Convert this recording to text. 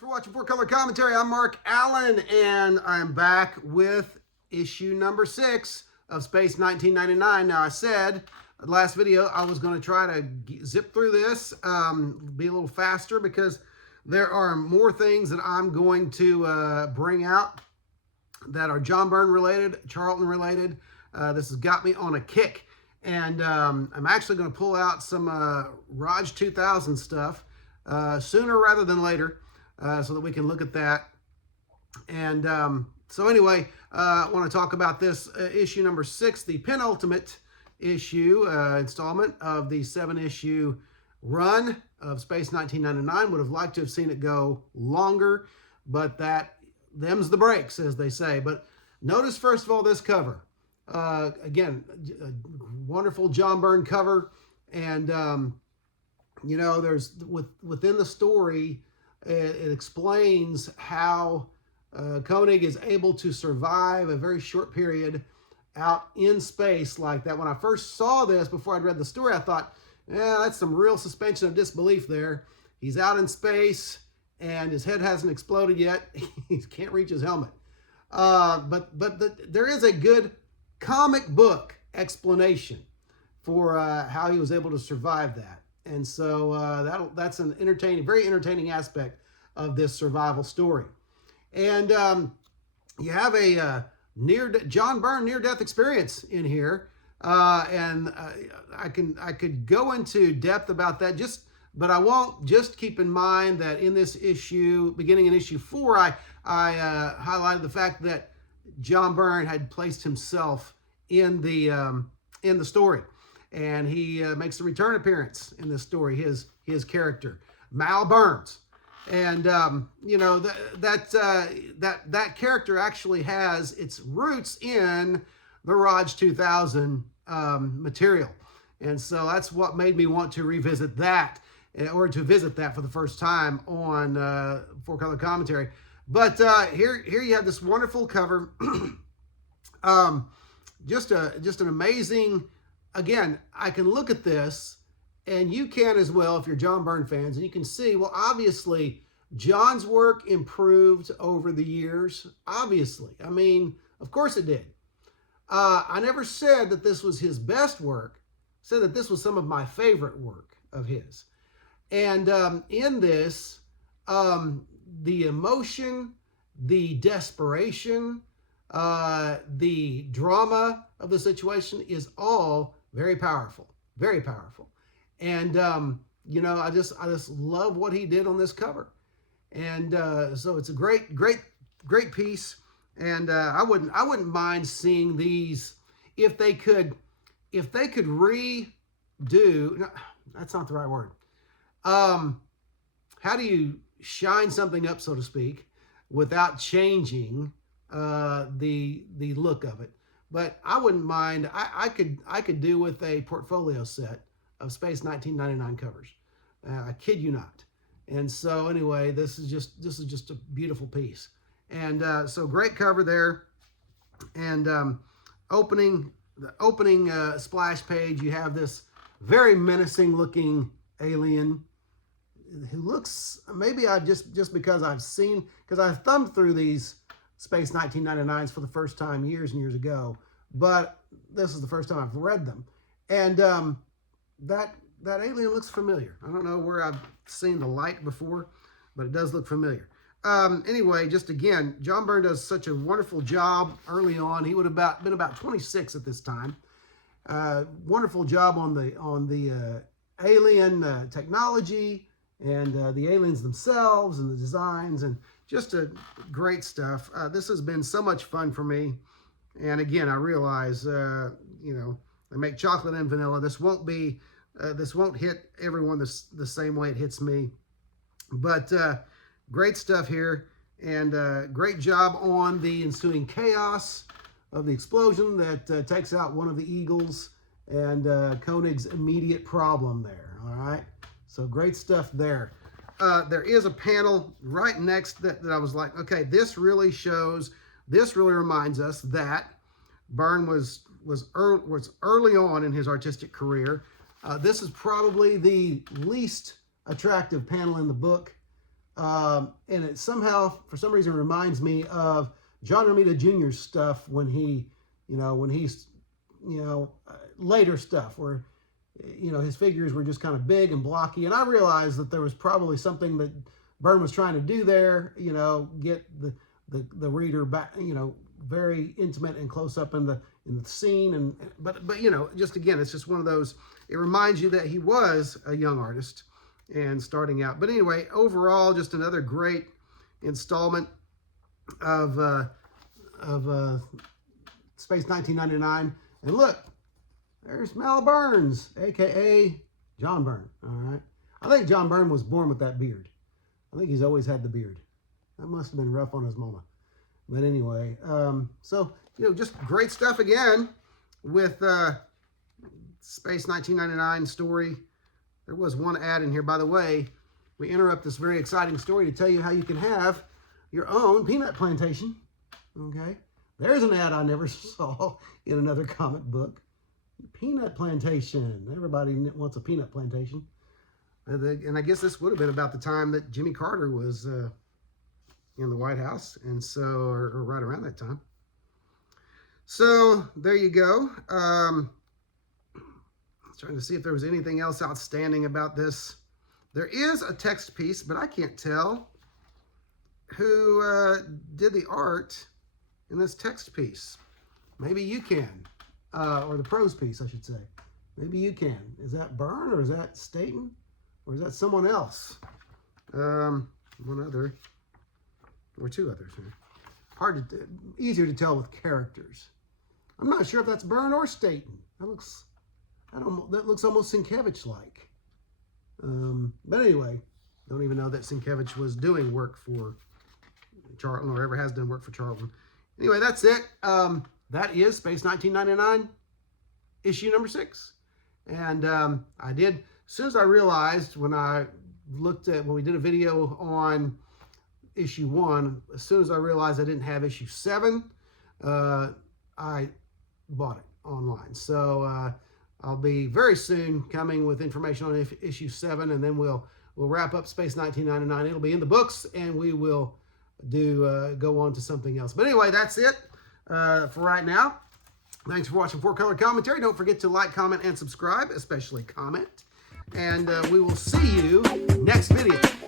for watching Four Color Commentary. I'm Mark Allen, and I'm back with issue number 6 of Space 1999. Now, I said in the last video I was going to try to zip through this, be a little faster, because there are more things that I'm going to bring out that are John Byrne related, Charlton related. This has got me on a kick, and I'm actually going to pull out some Raj 2000 stuff sooner rather than later, so that we can look at that. And so anyway, I want to talk about this issue number 6, the penultimate issue installment of the 7-issue run of Space 1999. Would have liked to have seen it go longer, but them's the breaks, as they say. But notice first of all this cover. Again, a wonderful John Byrne cover, and you know, there's within the story, it explains how Koenig is able to survive a very short period out in space like that. When I first saw this, before I'd read the story, I thought, yeah, that's some real suspension of disbelief there. He's out in space and his head hasn't exploded yet. He can't reach his helmet. There is a good comic book explanation for how he was able to survive that. And so that's an very entertaining aspect of this survival story. And you have a John Byrne near-death experience in here, and I could go into depth about that, but I won't. Just keep in mind that in this issue, beginning in issue 4, I highlighted the fact that John Byrne had placed himself in the story. And he makes a return appearance in this story, his character, Mal Burns. And, you know, that character actually has its roots in the Raj 2000 material. And so that's what made me want to revisit that, or to visit that for the first time on Four Color Commentary. But here you have this wonderful cover. Just an amazing... Again, I can look at this, and you can as well if you're John Byrne fans, and you can see, well, obviously, John's work improved over the years. Obviously. I mean, of course it did. I never said that this was his best work. I said that this was some of my favorite work of his. And in this, the emotion, the desperation, the drama of the situation is all very powerful, very powerful. And, you know, I just love what he did on this cover. And so it's a great piece. And I wouldn't mind seeing these if they could redo. No, that's not the right word. How do you shine something up, so to speak, without changing the look of it? But I wouldn't mind. I could do with a portfolio set of Space 1999 covers. I kid you not. And so anyway, this is just a beautiful piece. And so great cover there. And the opening splash page, you have this very menacing looking alien who looks, maybe I just because I thumbed through these Space 1999s for the first time years and years ago, but this is the first time I've read them. And that alien looks familiar. I don't know where I've seen the light before, but it does look familiar. Anyway, just again, John Byrne does such a wonderful job early on. He would have been about 26 at this time. Wonderful job on the alien technology, and the aliens themselves, and the designs, and just great stuff. This has been so much fun for me. And again, I realize, you know, they make chocolate and vanilla. This won't hit everyone the same way it hits me. But great stuff here, and great job on the ensuing chaos of the explosion that takes out one of the Eagles, and Koenig's immediate problem there. All right, so great stuff there. There is a panel right next that I was like, okay, this really reminds us that Byrne was early on in his artistic career. This is probably the least attractive panel in the book. And it somehow, for some reason, reminds me of John Romita Jr.'s stuff when he's later stuff where, his figures were just kind of big and blocky. And I realized that there was probably something that Byrne was trying to do there, get the reader back, very intimate and close up in the scene. But just again, it's just one of those, it reminds you that he was a young artist and starting out. But anyway, overall, just another great installment of Space 1999. And look, there's Mal Burns, aka John Byrne. All right, I think John Byrne was born with that beard. I think he's always had the beard. That must have been rough on his mama. But anyway, so just great stuff again with Space 1999 story. There was one ad in here, by the way. We interrupt this very exciting story to tell you how you can have your own peanut plantation. Okay, there's an ad I never saw in another comic book. Peanut plantation. Everybody wants a peanut plantation. And I guess this would have been about the time that Jimmy Carter was in the White House, and so, or right around that time. So there you go. I was trying to see if there was anything else outstanding about this. There is a text piece, but I can't tell who did the art in this text piece. Maybe you can, or the prose piece, I should say. Maybe you can. Is that Byrne, or is that Staten, or is that someone else? One other, or two others here. Easier to tell with characters. I'm not sure if that's Byrne or Staten. That looks almost Sienkiewicz-like. But anyway, don't even know that Sienkiewicz was doing work for Charlton, or ever has done work for Charlton. Anyway, that's it. That is Space 1999, issue number 6. And I did, as soon as I realized when we did a video on issue 1, as soon as I realized I didn't have issue 7, I bought it online. So I'll be very soon coming with information on issue 7, and then we'll wrap up Space 1999. It'll be in the books, and we will go on to something else. But anyway, that's it for right now. Thanks for watching 4-Color Commentary. Don't forget to like, comment, and subscribe, especially comment. And we will see you next video.